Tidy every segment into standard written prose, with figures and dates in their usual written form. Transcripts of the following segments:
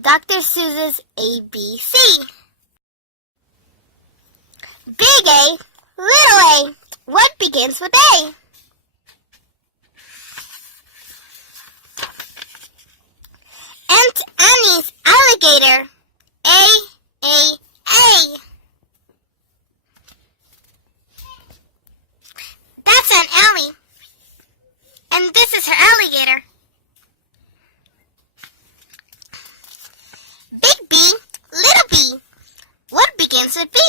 Dr. Seuss's ABC. Big A, little a, what begins with A? Aunt Annie's alligator. A, A, A. That's Aunt Allie. And this is her alligator. Big B, little b. What begins with B?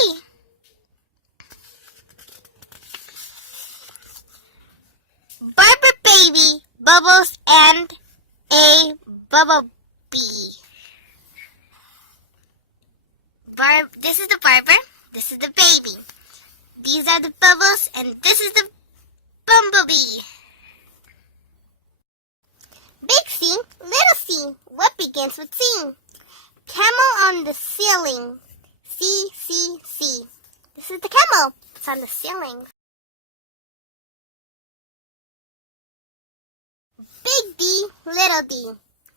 Barber baby, Bubbles, and a bubble bee. This is the barber, this is the baby. These are the bubbles, and this is the bumblebee. Big C, little c. What begins with C? Camel on the ceiling. C, C, C. This is the camel. It's on the ceiling. Big D, little d.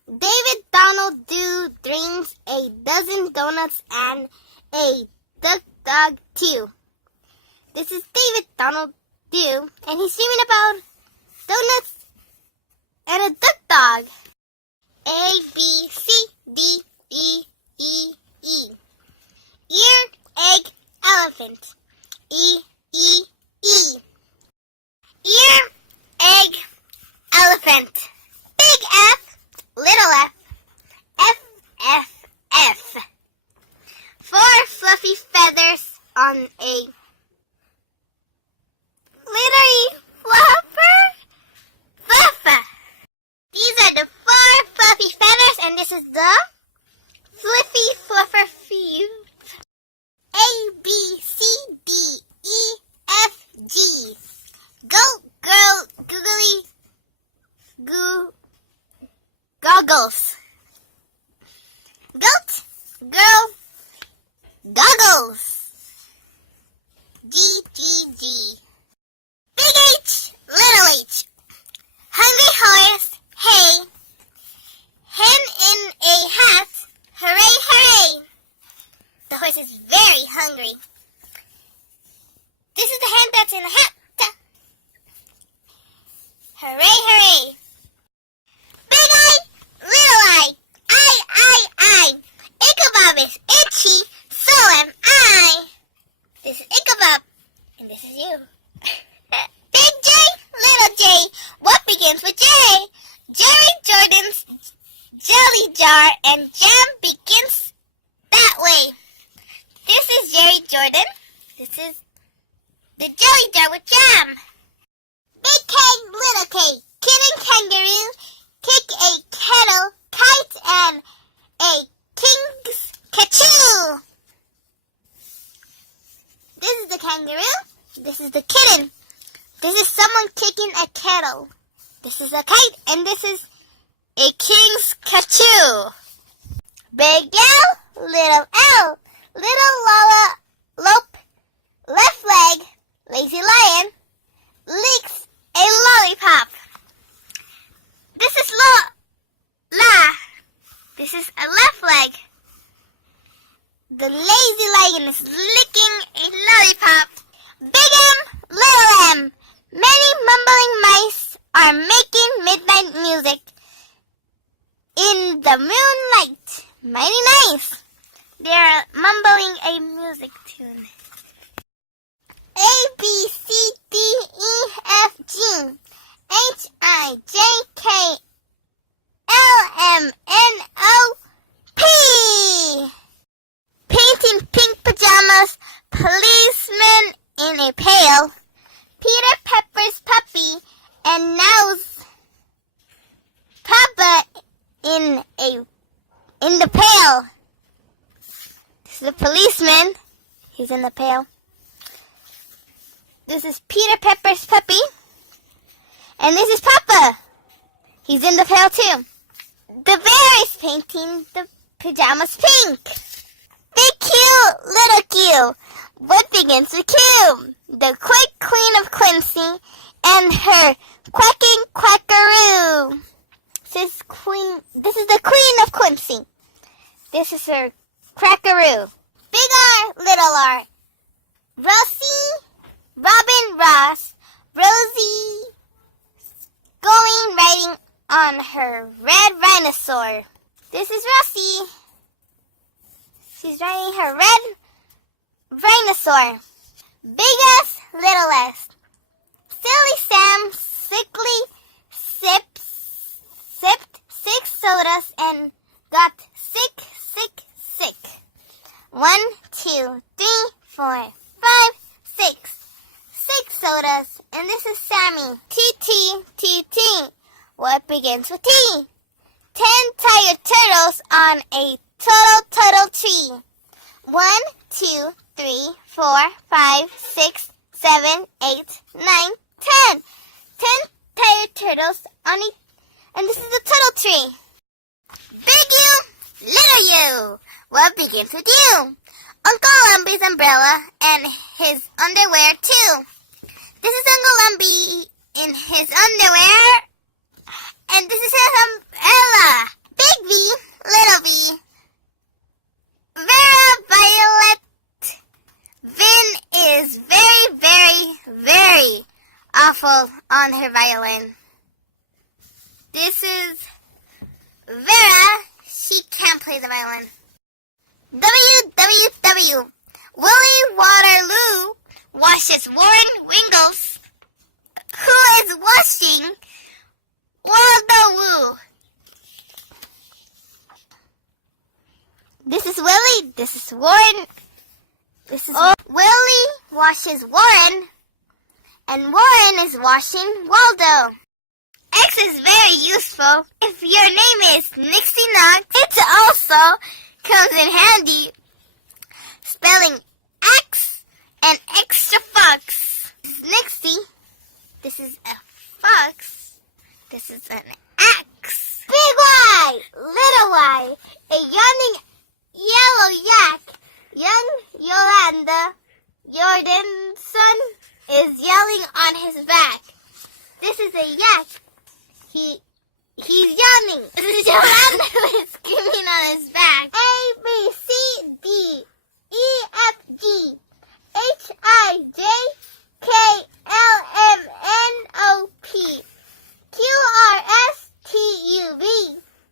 David Donald Do drinks a dozen donuts and a duck dog too. This is David Donald Do, and he's dreaming about donuts and a duck dog. A, B, C, D, E, E, E. Ear, egg, elephant. E, E, E. Ear, egg, elephant. Big F, little f. F, F, F. 4 fluffy feathers on a glittery fluffer. Fluffer. These are the 4 fluffy feathers, and this is the fluffy fluffer few. A, B, C, D, E, F, G. Goat, girl, googly, goo, goggles. Goat, girl, goggles. G, G, G. Big H, little h. Hungry horse, hey. Hen in a hat, hooray, hooray. The horse is very hungry. This is the hen that's in the hat. Hooray, hooray. Big I, little I. I. Ichabod is itchy, so am I. This is Ichabod, and this is you. Big J, little j. What begins with J? Jerry Jordan's jelly jar and jam begins that way. This is Jerry Jordan. This is the jelly jar with jam. Big K, little K. Kid and kangaroo kick a kettle, kite, and a king's kachoo. This is the kangaroo. This is the kitten. This is someone kicking a kettle. This is a kite, and this is a king's kachoo. Big L, little L. Little Lola Lope, left leg, lazy lion, licks a lollipop. This is La. This is a left leg. The lazy lion is licking a lollipop. Big M, little M. Many mumbling mice are making midnight music in the moonlight. Mighty nice. They are mumbling a music tune. A, B, C, D, E, F, G, H, I, J, K, L, M, N, O, P. Painting pink pajamas, policeman in a pail, Peter Pepper's puppy, and now's Papa in the pail. This is the policeman. He's in the pail. This is Peter Pepper's puppy. And this is Papa. He's in the pail too. The bear is painting the pajamas pink. Big Q, little Q. What begins with Q? The quick queen of Quincy and her quacking quackaroo. This is the queen of Quincy. This is her crackaroo. Big R, little R. Rosie, Robin, Ross, Rosie, going riding on her red rhinosaur. This is Rosie. She's riding her red rhinosaur. Big S, little S. Silly Sam sipped 6 sodas and got sick. 1, 2, 3, 4, 5, 6. 6 sodas, and this is Sammy. T. What begins with T? 10 tired turtles on a turtle tree. 1, 2, 3, 4, 5, 6, 7, 8, 9, 10. 10 tired turtles on a, and this is the turtle tree. Big U, little U. What begins with U? Uncle Lumpy's umbrella and his underwear too. This is Uncle Lumpy in his underwear, and this is his umbrella. Big V, little V. Vera Violet. Vin is very awful on her violin. This is Vera. She can't play the violin. W. Willie Waterloo washes Warren Wingles, who is washing Waldo Woo. This is Willie. This is Warren. This is Willie washes Warren, and Warren is washing Waldo. X is very useful. If your name is Nixie Knox, it also comes in handy. Spelling X and extra fox. This is Nixie. This is a fox. This is an axe. Big Y, little Y, a yawning yellow yak. Young Yolanda Jordanson is yelling on his back. This is a yak. He's yawning. Yolanda is screaming on his back. A, B, C, D, E, F, G, H, I, J, K, L, M, N, O, P, Q, R, S, T, U, V,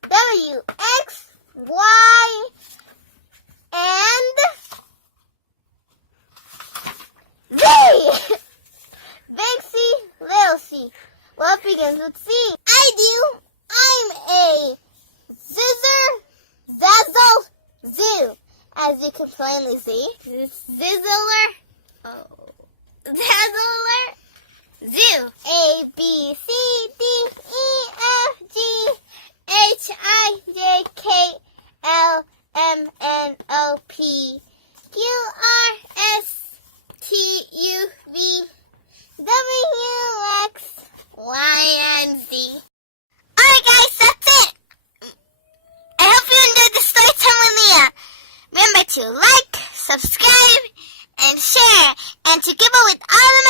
W, X, Y, and Z. Big C, little c. What begins with C? I do. I'm a zazzle zoo. As you can plainly see, zizzler, zazzler, zoo. A, B, C, D, E, F, G, H, I, J, K, L, M, N, O, P, Q, R, S, T, U, V, W, X, Y, and Z. Alright guys, that's it. I hope you enjoyed the story time with Leah. Remember to like, subscribe, and share, and to keep up with all the